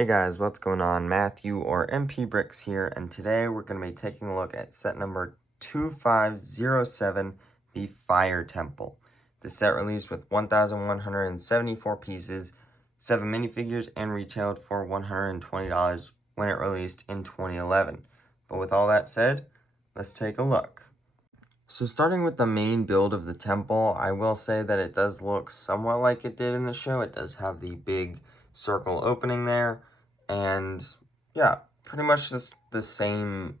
Hey guys, what's going on? Matthew or MP Bricks here, and today we're going to be taking a look at set number 2507, the Fire Temple. This set released with 1,174 pieces, 7 minifigures, and retailed for $120 when it released in 2011. But with all that said, let's take a look. So starting with the main build of the temple, I will say that it does look somewhat like it did in the show. It does have the big circle opening there, and yeah, pretty much just the same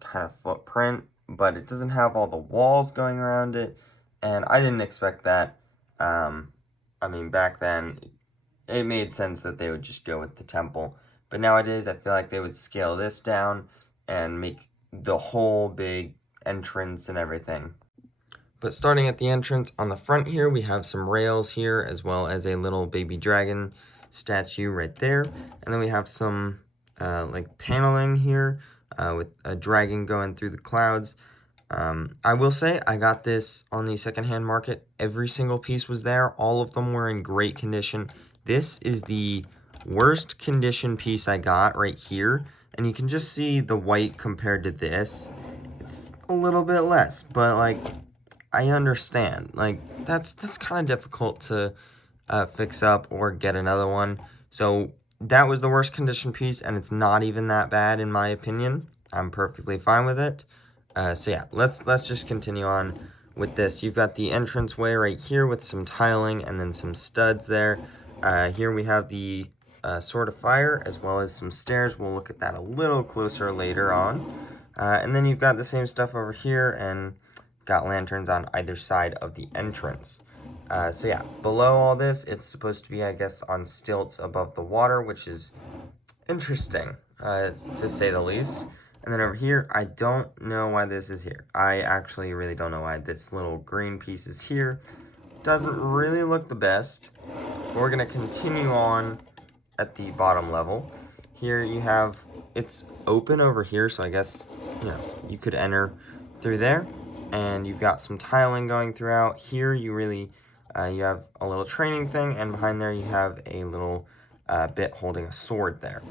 kind of footprint, but it doesn't have all the walls going around it, and I didn't expect that. I mean, back then, it made sense that they would just go with the temple, but nowadays I feel like they would scale this down and make the whole big entrance and everything. But starting at the entrance, on the front here, we have some rails here, as well as a little baby dragon statue right there. And then we have some like paneling here with a dragon going through the clouds. I will say I got this on the secondhand market. Every single piece was there. All of them were in great condition. This is the worst condition piece I got right here. And you can just see the white compared to this. It's a little bit less, but like, I understand. Like, that's kind of difficult to fix up or get another one. So that was the worst condition piece, and it's not even that bad in my opinion. I'm perfectly fine with it. So yeah, let's just continue on with this. You've got the entranceway right here with some tiling and then some studs there. Here we have the Sword of Fire as well as some stairs. We'll look at that a little closer later on. And then you've got the same stuff over here and got lanterns on either side of the entrance. So yeah, below all this, it's supposed to be, I guess, on stilts above the water, which is interesting, to say the least. And then over here, I don't know why this is here. I actually really don't know why this little green piece is here. Doesn't really look the best. But we're going to continue on at the bottom level. Here you have, it's open over here, so I guess, you could enter through there. And you've got some tiling going throughout. Here you really, you have a little training thing, and behind there you have a little bit holding a sword there.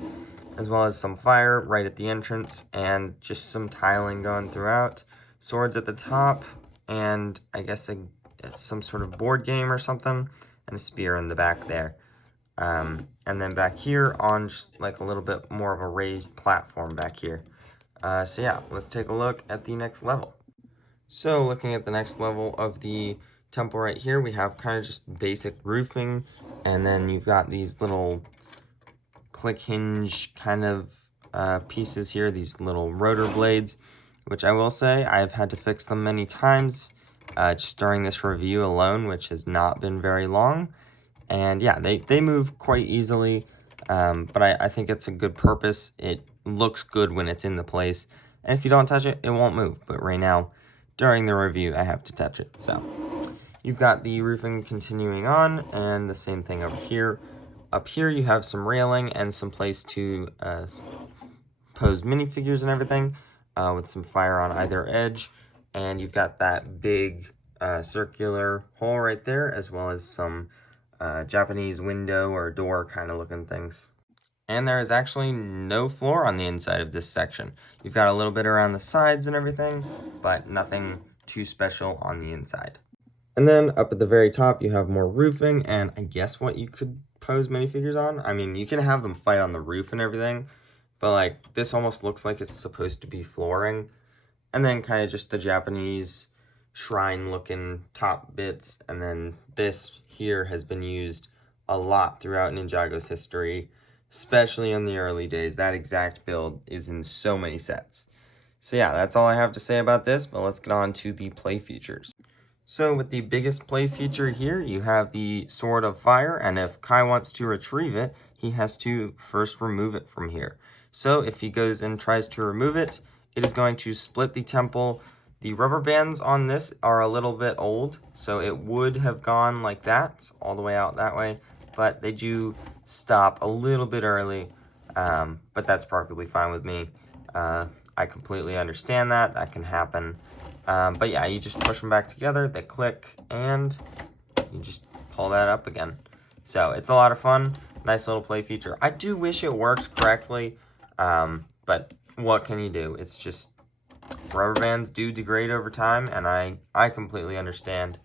As well as some fire right at the entrance, and just some tiling going throughout. Swords at the top, and I guess some sort of board game or something, and a spear in the back there. And then back here on just like a little bit more of a raised platform back here. So yeah, let's take a look at the next level. So looking at the next level of the temple right here, we have kind of just basic roofing, and then you've got these little click hinge kind of pieces here, these little rotor blades, which I will say I've had to fix them many times just during this review alone, which has not been very long. And yeah, they move quite easily, but I think it's a good purpose. It looks good when it's in the place, and if you don't touch it, it won't move. But right now, during the review, I have to touch it. So you've got the roofing continuing on, and the same thing over here. Up here, you have some railing and some place to pose minifigures and everything, with some fire on either edge. And you've got that big circular hole right there, as well as some Japanese window or door kind of looking things. And there is actually no floor on the inside of this section. You've got a little bit around the sides and everything, but nothing too special on the inside. And then up at the very top, you have more roofing, and I guess what you could pose minifigures on. I mean, you can have them fight on the roof and everything, but like this almost looks like it's supposed to be flooring. And then kind of just the Japanese shrine looking top bits, and then this here has been used a lot throughout Ninjago's history, especially in the early days. That exact build is in so many sets. So yeah, that's all I have to say about this, but let's get on to the play features. So with the biggest play feature here, you have the Sword of Fire, and if Kai wants to retrieve it, he has to first remove it from here. So if he goes and tries to remove it, it is going to split the temple. The rubber bands on this are a little bit old, so it would have gone like that, all the way out that way, but they do stop a little bit early, but that's perfectly fine with me. I completely understand that. That can happen. But yeah, you just push them back together, they click, and you just pull that up again. So it's a lot of fun. nice little play feature. I do wish it works correctly, but what can you do? It's just rubber bands do degrade over time, and I completely understand.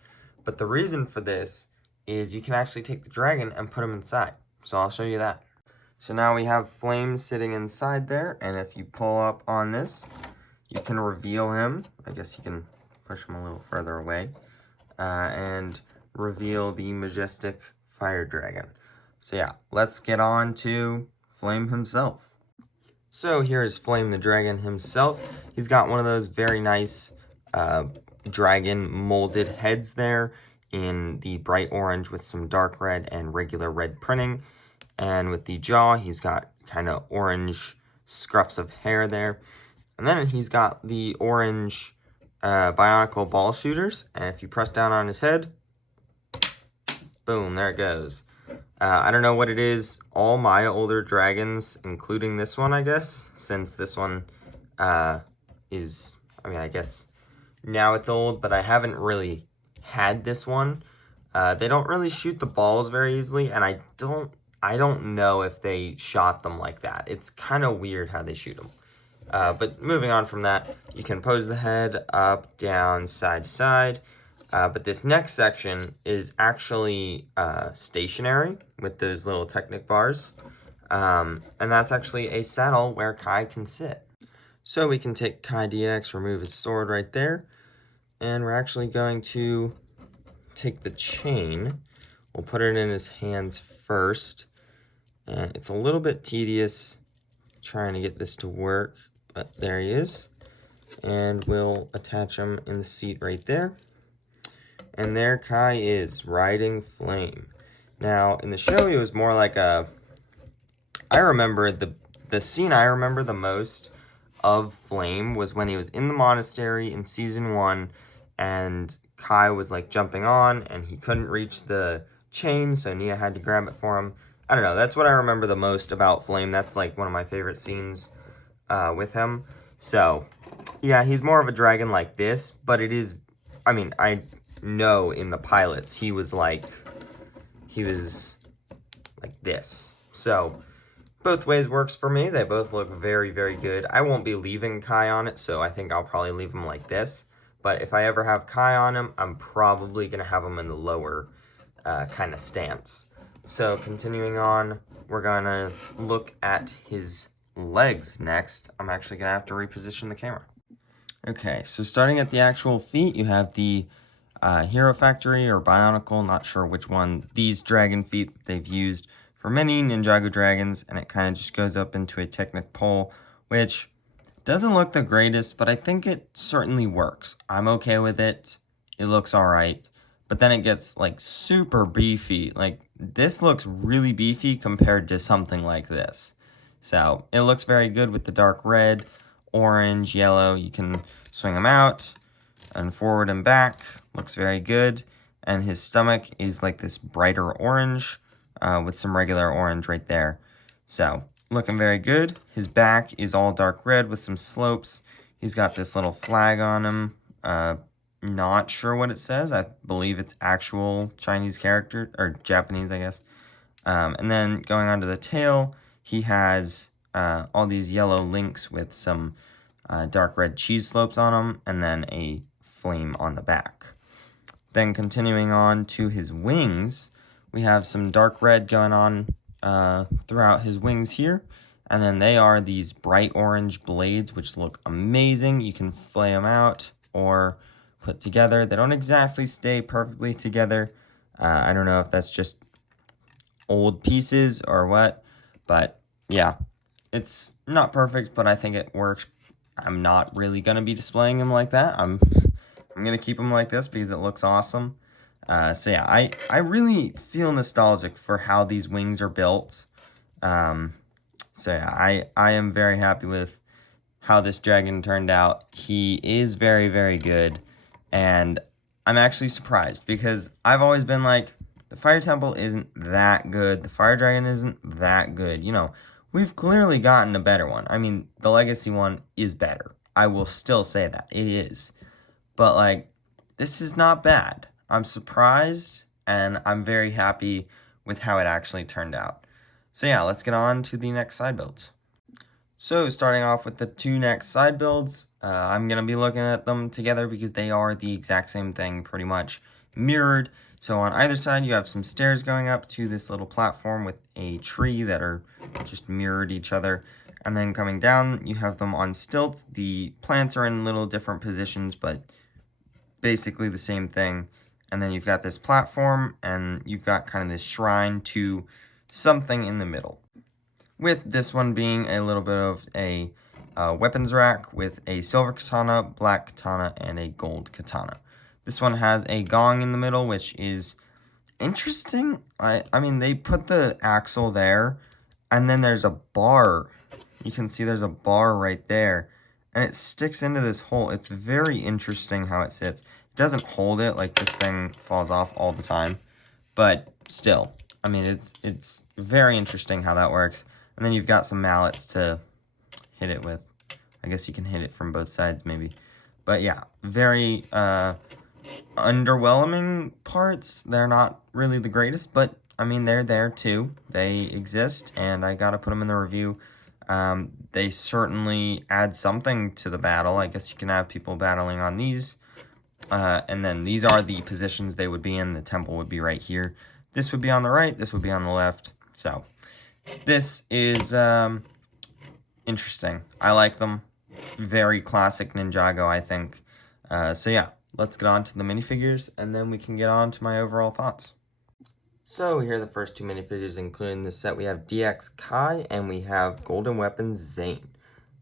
But the reason for this is you can actually take the dragon and put him inside. So I'll show you that. So now we have Flame sitting inside there, and if you pull up on this, you can reveal him. I guess you can push him a little further away, and reveal the majestic fire dragon. So yeah, let's get on to Flame himself. So here is Flame the dragon himself. He's got one of those very nice dragon molded heads there in the bright orange with some dark red and regular red printing. And with the jaw, he's got kind of orange scruffs of hair there. And then he's got the orange bionicle ball shooters. And if you press down on his head, boom, there it goes. I don't know what it is. All my older dragons, including this one, I guess, since this one is, I mean, I guess now it's old, but I haven't really had this one. They don't really shoot the balls very easily, and I don't know if they shot them like that. It's kind of weird how they shoot them. But moving on from that, you can pose the head up, down, side to side. But this next section is actually stationary with those little Technic bars. And that's actually a saddle where Kai can sit. So we can take Kai DX, remove his sword right there. And we're actually going to take the chain. We'll put it in his hands first. And it's a little bit tedious trying to get this to work. But there he is. And we'll attach him in the seat right there. And there Kai is, riding Flame. Now, in the show, he was more like a... I remember, the scene I remember the most of Flame was when he was in the monastery in Season 1, and Kai was, like, jumping on, and he couldn't reach the chain, so Nia had to grab it for him. I don't know, that's what I remember the most about Flame. That's, like, one of my favorite scenes with him. So, yeah, he's more of a dragon like this, but it is... I mean, I know in the pilots he was like this. So both ways works for me. They both look very, very good. I won't be leaving Kai on it, so I think I'll probably leave him like this. But if I ever have Kai on him, I'm probably going to have him in the lower kind of stance. So continuing on, we're going to look at his legs next. I'm actually going to have to reposition the camera. Okay, so starting at the actual feet, you have the Hero Factory or Bionicle, not sure which one. These dragon feet they've used for many Ninjago dragons, and it kind of just goes up into a Technic pole, which doesn't look the greatest, but I think it certainly works. I'm okay with it. It looks alright, but then it gets like super beefy. Like this looks really beefy compared to something like this. So it looks very good with the dark red, orange, yellow. You can swing them out and forward and back. Looks very good. And his stomach is like this brighter orange with some regular orange right there. So looking very good. His back is all dark red with some slopes. He's got this little flag on him. Not sure what it says. I believe it's actual Chinese character, or Japanese, I guess. And then going on to the tail, he has all these yellow links with some dark red cheese slopes on them, and then a flame on the back. Then continuing on to his wings, we have some dark red going on throughout his wings here. And then they are these bright orange blades, which look amazing. You can flay them out or put together. They don't exactly stay perfectly together. I don't know if that's just old pieces or what. But yeah, it's not perfect, but I think it works. I'm not really going to be displaying them like that. I'm going to keep them like this because it looks awesome. So yeah, I really feel nostalgic for how these wings are built. So yeah, I am very happy with how this dragon turned out. He is very, very good. And I'm actually surprised because I've always been like, the Fire Temple isn't that good. The Fire Dragon isn't that good. You know, we've clearly gotten a better one. I mean, the Legacy one is better. I will still say that. It is. But, like, this is not bad. I'm surprised, and I'm very happy with how it actually turned out. So yeah, let's get on to the next side builds. So starting off with the two next side builds, I'm going to be looking at them together because they are the exact same thing, pretty much mirrored. So on either side, you have some stairs going up to this little platform with a tree that are just mirrored each other. And then coming down, you have them on stilts. The plants are in little different positions, but basically the same thing. And then you've got this platform, and you've got kind of this shrine to something in the middle. With this one being a little bit of a weapons rack with a silver katana, black katana, and a gold katana. This one has a gong in the middle, which is interesting. I mean, they put the axle there, and then there's a bar. You can see there's a bar right there, and it sticks into this hole. It's very interesting how it sits. It doesn't hold it, like this thing falls off all the time, but still, I mean, it's very interesting how that works. And then you've got some mallets to hit it with. I guess you can hit it from both sides, maybe. But yeah, very underwhelming parts. They're not really the greatest, but I mean, they're there too. They exist, and I gotta put them in the review. They certainly add something to the battle. I guess you can have people battling on these. And then these are the positions they would be in. The temple would be right here. This would be on the right. This would be on the left. So this is interesting. I like them. Very classic Ninjago, I think. So yeah, let's get on to the minifigures, and then we can get on to my overall thoughts. So here are the first two minifigures included in this set. We have DX Kai, and we have Golden Weapons Zane.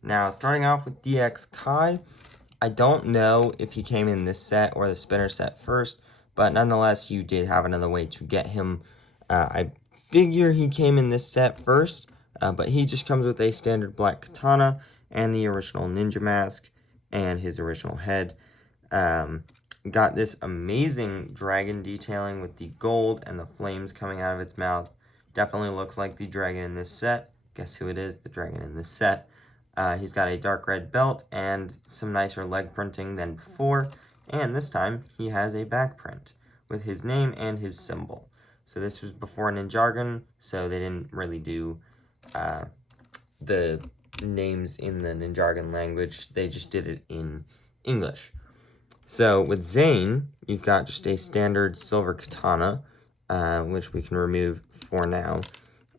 Now, starting off with DX Kai, I don't know if he came in this set or the spinner set first, but nonetheless, you did have another way to get him. I figure he came in this set first, but he just comes with a standard black katana and the original ninja mask and his original head. Got this amazing dragon detailing with the gold and the flames coming out of its mouth. Definitely looks like the dragon in this set. Guess who it is? The dragon in this set. He's got a dark red belt and some nicer leg printing than before. And this time, he has a back print with his name and his symbol. So this was before Ninjago, so they didn't really do the names in the Ninjago language. They just did it in English. So with Zane, you've got just a standard silver katana, which we can remove for now.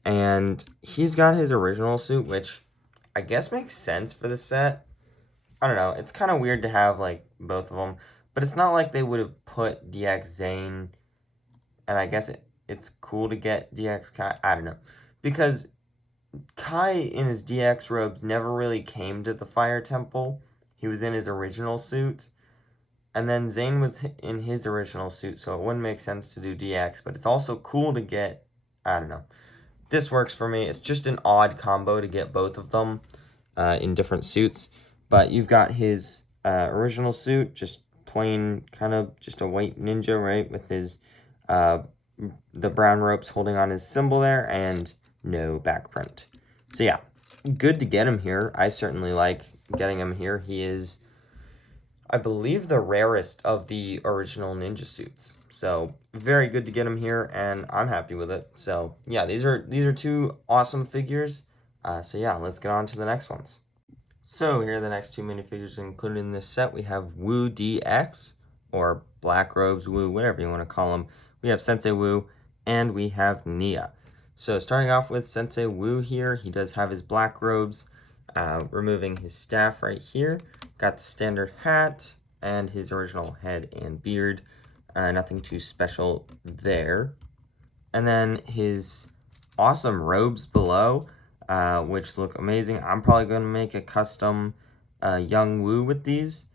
And he's got his original suit, which I guess makes sense for the set. I don't know. It's kind of weird to have, like, both of them. But it's not like they would have put DX Zane. And I guess it's cool to get DX Kai. I don't know. Because Kai in his DX robes never really came to the Fire Temple. He was in his original suit. And then Zane was in his original suit, so it wouldn't make sense to do DX. But it's also cool to get, I don't know. This works for me. It's just an odd combo to get both of them in different suits. But you've got his original suit, just plain kind of just a white ninja, right? With his, the brown ropes holding on his symbol there and no back print. So yeah, good to get him here. I certainly like getting him here. He is, I believe, the rarest of the original ninja suits. So very good to get him here, and I'm happy with it. So yeah, these are two awesome figures. So yeah, let's get on to the next ones. So here are the next two minifigures included in this set. We have Wu DX, or Black Robes Wu, whatever you want to call him. We have Sensei Wu, and we have Nia. So starting off with Sensei Wu here, he does have his black robes, removing his staff right here. Got the standard hat and his original head and beard. Nothing too special there. And then his awesome robes below, which look amazing. I'm probably going to make a custom Young Wu with these,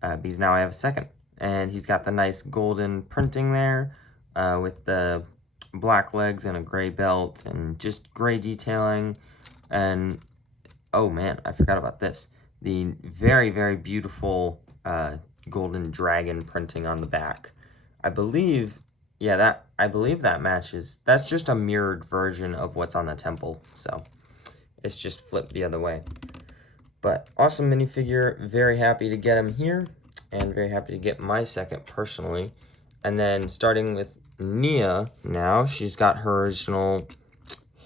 because now I have a second. And he's got the nice golden printing there, with the black legs and a gray belt and just gray detailing. And oh man, I forgot about this. The very, very beautiful golden dragon printing on the back. I believe that matches. That's just a mirrored version of what's on the temple, so it's just flipped the other way. But awesome minifigure, very happy to get him here, and very happy to get my second personally. And then starting with Nia now, she's got her original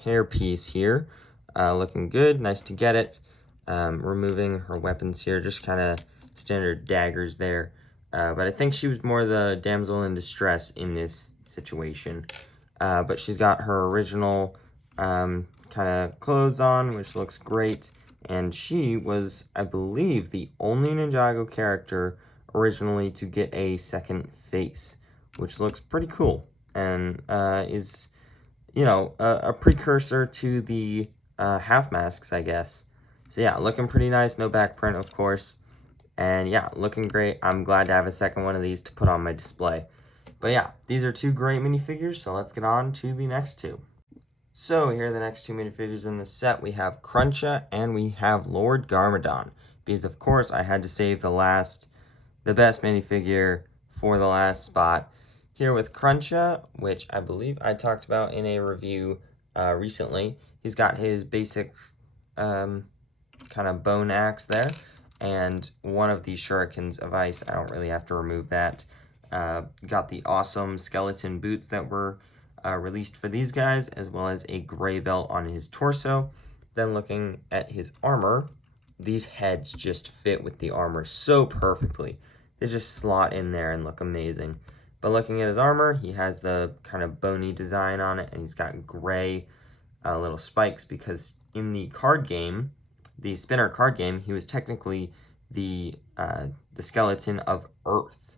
hair piece here. Looking good, nice to get it. Removing her weapons here, just kind of standard daggers there. But I think she was more the damsel in distress in this situation. But she's got her original kind of clothes on, which looks great. And she was, I believe, the only Ninjago character originally to get a second face, which looks pretty cool and is, you know, a precursor to the half masks, I guess. So yeah, looking pretty nice. No back print, of course. And yeah, looking great. I'm glad to have a second one of these to put on my display. But yeah, these are two great minifigures, so let's get on to the next two. So here are the next two minifigures in the set. We have Cruncha and we have Lord Garmadon. Because of course I had to save the best minifigure for the last spot. Here with Cruncha, which I believe I talked about in a review recently. He's got his basic kind of bone axe there, and one of these shurikens of ice. I don't really have to remove that. Got the awesome skeleton boots that were released for these guys, as well as a gray belt on his torso. Then looking at his armor, these heads just fit with the armor so perfectly. They just slot in there and look amazing. But looking at his armor, he has the kind of bony design on it, and he's got gray little spikes, because in the card game, the spinner card game, he was technically the skeleton of Earth.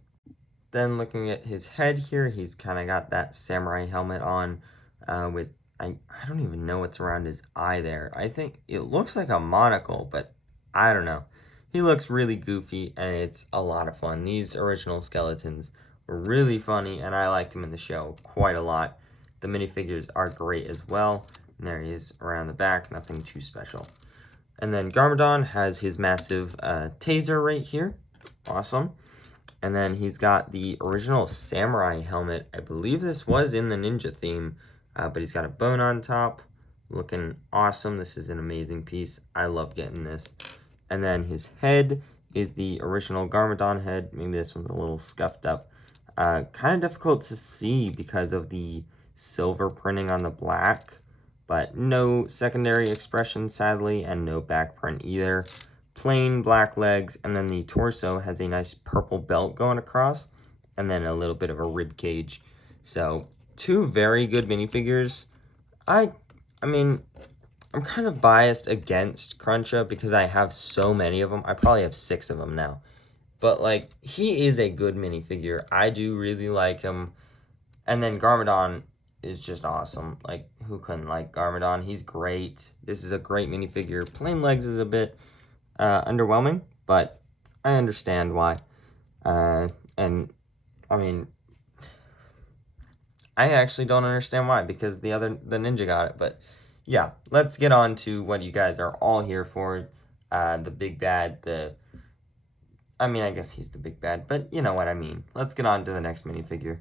Then looking at his head here, he's kind of got that samurai helmet on with, I don't even know what's around his eye there. I think it looks like a monocle, but I don't know. He looks really goofy, and it's a lot of fun. These original skeletons were really funny, and I liked him in the show quite a lot. The minifigures are great as well. And there he is around the back, nothing too special. And then Garmadon has his massive taser right here. Awesome. And then he's got the original samurai helmet. I believe this was in the ninja theme, but he's got a bone on top. Looking awesome. This is an amazing piece. I love getting this. And then his head is the original Garmadon head. Maybe this one's a little scuffed up. Kind of difficult to see because of the silver printing on the black, but no secondary expression, sadly, and no back print either. Plain black legs, and then the torso has a nice purple belt going across, and then a little bit of a rib cage. So, two very good minifigures. I mean, I'm kind of biased against Cruncha because I have so many of them. I probably have 6 of them now. But, like, he is a good minifigure. I do really like him. And then Garmadon is just awesome. Like, who couldn't like Garmadon? He's great. This is a great minifigure. Plain legs is a bit underwhelming, but I understand why. And, I mean, I actually don't understand why, because the ninja got it. But, yeah, let's get on to what you guys are all here for. The big bad, I mean, I guess he's the big bad, but you know what I mean. Let's get on to the next minifigure.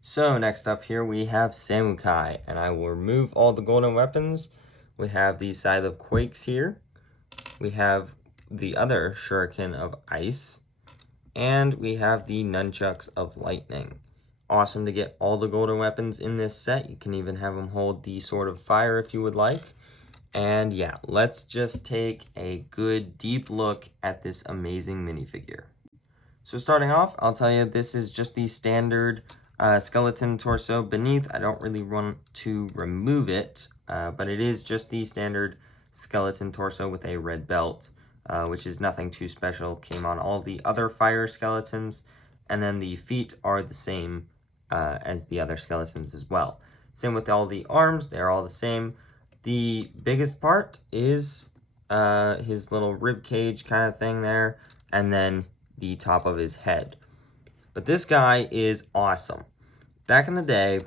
So next up here we have Samukai, and I will remove all the golden weapons. We have the Scythe of Quakes here. We have the other Shuriken of Ice. And we have the Nunchucks of Lightning. Awesome to get all the golden weapons in this set. You can even have them hold the Sword of Fire if you would like. And yeah, let's just take a good deep look at this amazing minifigure. So starting off, I'll tell you this is just the standard skeleton torso beneath. I don't really want to remove it, but it is just the standard skeleton torso with a red belt, which is nothing too special. Came on all the other fire skeletons, and then the feet are the same as the other skeletons as well. Same with all the arms, they're all the same. The biggest part is his little rib cage kind of thing there, and then the top of his head. But this guy is awesome. Back in the day,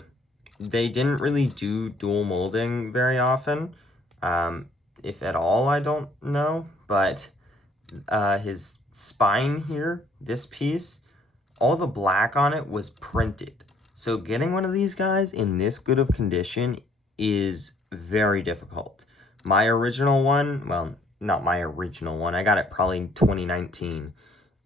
they didn't really do dual molding very often, if at all, I don't know. But his spine here, this piece, all the black on it was printed. So getting one of these guys in this good of condition is very difficult. My original one, well, not my original one, I got it probably in 2019.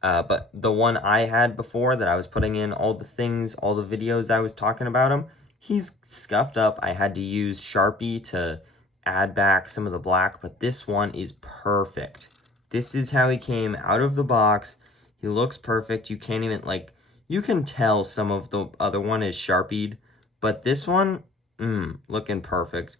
But the one I had before that I was putting in all the things, all the videos I was talking about him, He's scuffed up. I had to use Sharpie to add back some of the black, but this one is perfect. This is how he came out of the box. He looks perfect. You can't even, like, you can tell some of the other one is Sharpied, but this one, looking perfect.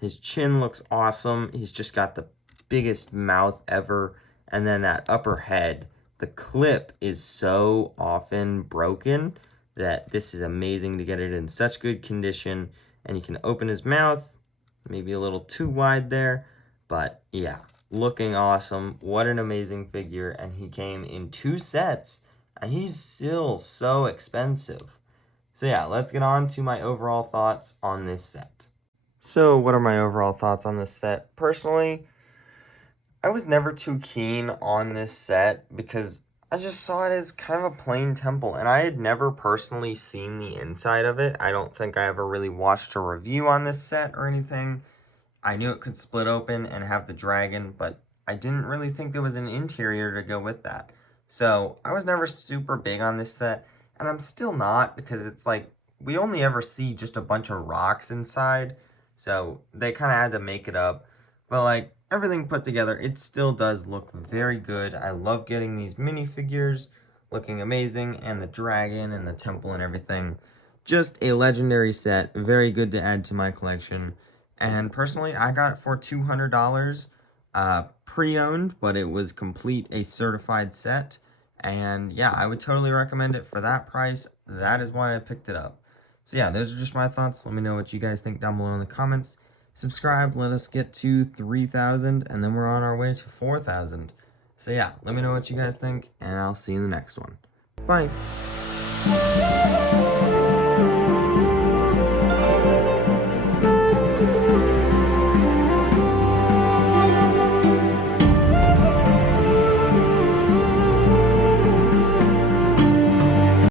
His chin looks awesome. He's just got the biggest mouth ever. And then that upper head, the clip is so often broken that this is amazing to get it in such good condition. And you can open his mouth, maybe a little too wide there, but yeah, looking awesome. What an amazing figure. And he came in 2 sets, and he's still so expensive. So yeah, let's get on to my overall thoughts on this set. So what are my overall thoughts on this set? Personally, I was never too keen on this set because I just saw it as kind of a plain temple, and I had never personally seen the inside of it. I don't think I ever really watched a review on this set or anything. I knew it could split open and have the dragon, but I didn't really think there was an interior to go with that. So I was never super big on this set, and I'm still not, because it's like we only ever see just a bunch of rocks inside, so they kind of had to make it up. But like everything put together, it still does look very good. I love getting these minifigures looking amazing, and the dragon and the temple and everything. Just a legendary set, very good to add to my collection. And personally, I got it for $200, pre-owned, but it was complete a certified set. And yeah, I would totally recommend it for that price. That is why I picked it up. So yeah, those are just my thoughts. Let me know what you guys think down below in the comments. Subscribe, let us get to 3,000, and then we're on our way to 4,000. So yeah, let me know what you guys think, and I'll see you in the next one. Bye!